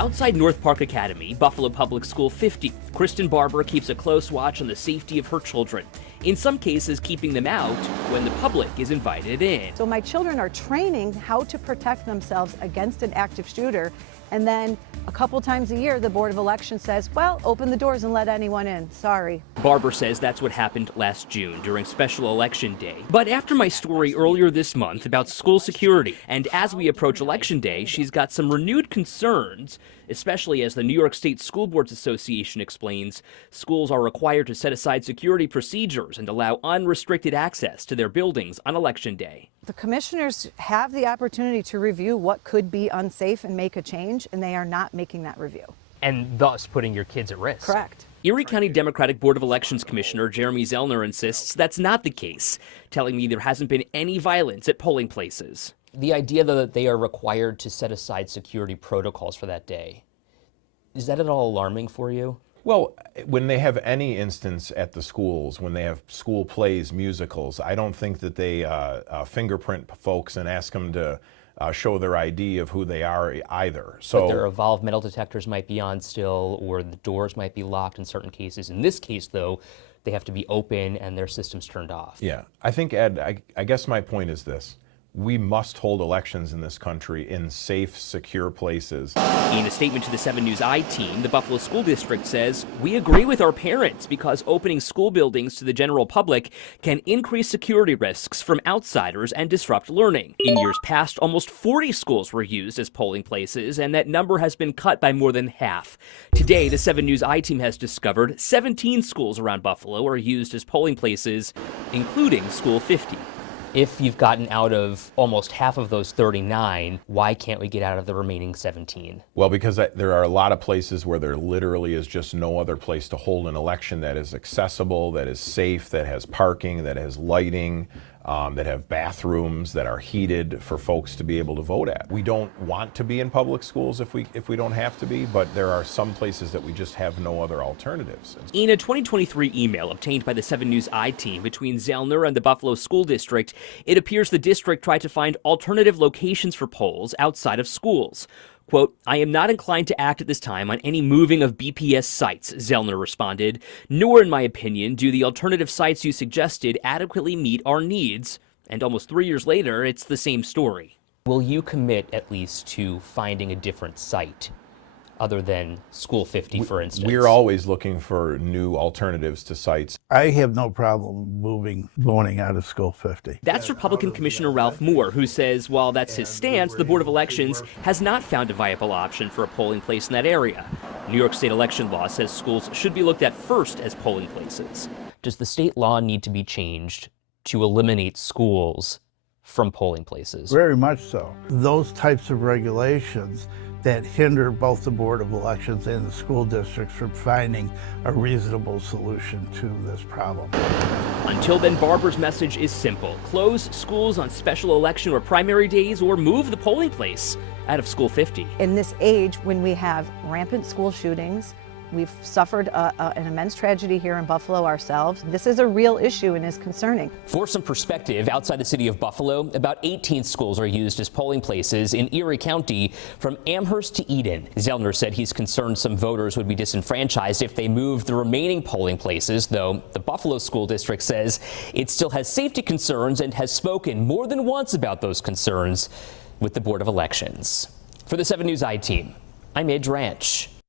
Outside North Park Academy, Buffalo Public School 50, Kristen Barber keeps a close watch on the safety of her children, in some cases keeping them out when the public is invited in. So my children are training how to protect themselves against an active shooter, and then a couple times a year the Board of Elections says, well, open the doors and let anyone in. Sorry. Barber says that's what happened last June during Special Election Day. But after my story earlier this month about school security, and as we approach Election Day, she's got some renewed concerns, especially as the New York State School Boards Association explains, schools are required to set aside security procedures and allow unrestricted access to their buildings on Election Day. The commissioners have the opportunity to review what could be unsafe and make a change, and they are not making that review. And thus putting your kids at risk. Correct. Erie County Democratic Board of Elections Commissioner Jeremy Zellner insists that's not the case, telling me there hasn't been any violence at polling places. The idea, though, that they are required to set aside security protocols for that day, is that at all alarming for you? Well, when they have any instance at the schools, when they have school plays, musicals, I don't think that they fingerprint folks and ask them to show their ID of who they are either. So, but their evolved metal detectors might be on still, or the doors might be locked in certain cases. In this case, though, they have to be open and their systems turned off. Yeah, I think, Ed, I guess my point is this. We must hold elections in this country in safe, secure places. In a statement to the 7 News I-Team, the Buffalo School District says, we agree with our parents because opening school buildings to the general public can increase security risks from outsiders and disrupt learning. In years past, almost 40 schools were used as polling places, and that number has been cut by more than half. Today, the 7 News I-Team has discovered 17 schools around Buffalo are used as polling places, including School 50. If you've gotten out of almost half of those 39, why can't we get out of the remaining 17? Well, because there are a lot of places where there literally is just no other place to hold an election that is accessible, that is safe, that has parking, that has lighting, that have bathrooms that are heated for folks to be able to vote at. We don't want to be in public schools if we don't have to be, but there are some places that we just have no other alternatives. In a 2023 email obtained by the 7 News I-Team between Zellner and the Buffalo School District, it appears the district tried to find alternative locations for polls outside of schools. Quote, I am not inclined to act at this time on any moving of BPS sites, Zellner responded, nor, in my opinion, do the alternative sites you suggested adequately meet our needs. And almost 3 years later, it's the same story. Will you commit at least to finding a different site other than School 50, for instance? We're always looking for new alternatives to sites. I have no problem voting out of School 50. That's Republican Commissioner Ralph Moore, who says while that's his stance, the Board of Elections has not found a viable option for a polling place in that area. New York State election law says schools should be looked at first as polling places. Does the state law need to be changed to eliminate schools from polling places? Very much so. Those types of regulations that hinder both the Board of Elections and the school districts from finding a reasonable solution to this problem. Until then, Barber's message is simple. Close schools on special election or primary days, or move the polling place out of School 50. In this age, when we have rampant school shootings, we've suffered an immense tragedy here in Buffalo ourselves. This is a real issue and is concerning. For some perspective, outside the city of Buffalo, about 18 schools are used as polling places in Erie County from Amherst to Eden. Zellner said he's concerned some voters would be disenfranchised if they moved the remaining polling places, though the Buffalo School District says it still has safety concerns and has spoken more than once about those concerns with the Board of Elections. For the 7 News I-Team, I'm Ed Ranch.